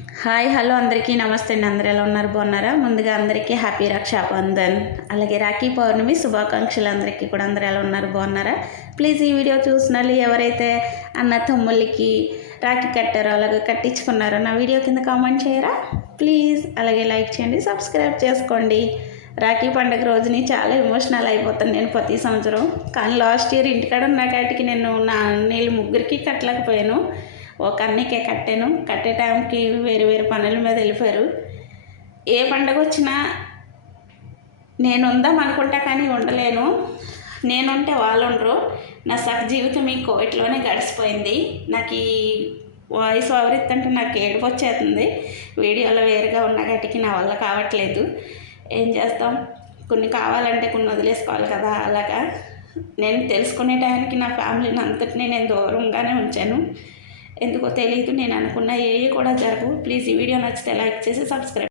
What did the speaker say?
Hi hello అందరికీ. నమస్తే అండి. అందరు ఎలా ఉన్నారు? బాగున్నారా? ముందుగా అందరికీ హ్యాపీ రక్షాబంధన్. అలాగే రాఖీ పౌర్ణమి శుభాకాంక్షలు అందరికీ కూడా. అందరు ఎలా ఉన్నారు? బాగున్నారా? ప్లీజ్ ఈ వీడియో చూసినాళ్ళు ఎవరైతే అన్న తమ్ముళ్ళకి రాఖీ కట్టారో అలాగే కట్టించుకున్నారో నా వీడియో కింద కామెంట్ చేయరా? ప్లీజ్. అలాగే లైక్ చేయండి సబ్స్క్రైబ్ చేసుకోండి. రాఖీ పండుగ రోజుని చాలా ఎమోషనల్ అయిపోతాను నేను ప్రతి సంవత్సరం. కానీ లాస్ట్ ఇయర్ ఇంటికాడ ఉన్న కాటికి నేను నా నీళ్ళు ముగ్గురికి కట్టలేకపోయాను. ఒక అన్నికే కట్టాను. కట్టే టైంకి వేరు వేరు పనుల మీద వెళ్ళిపోయారు. ఏ పండగ వచ్చినా నేను ఉందాం అనుకుంటా కానీ ఉండలేను. నేనుంటే వాళ్ళు ఉండరు. నా సగ జీవితం ఈ కోవిడ్లోనే గడిచిపోయింది. నాకు ఈ వాయిస్ ఓవర్ ఇస్తుంటే నాకు ఏడుపు వచ్చేస్తుంది. వీడియోలో వేరుగా ఉన్న గటికి నా వల్ల కావట్లేదు. ఏం చేస్తాం? కొన్ని కావాలంటే కొన్ని వదిలేసుకోవాలి కదా అలాగా. నేను తెలుసుకునే టైంకి నా ఫ్యామిలీని అంతటినీ నేను దూరంగానే ఉంచాను. ఎందుకో తెలియదు నేను అనుకున్న ఏ కూడా జరుగు ప్లీజ్ ఈ వీడియో నచ్చితే లైక్ చేసి సబ్స్క్రైబ్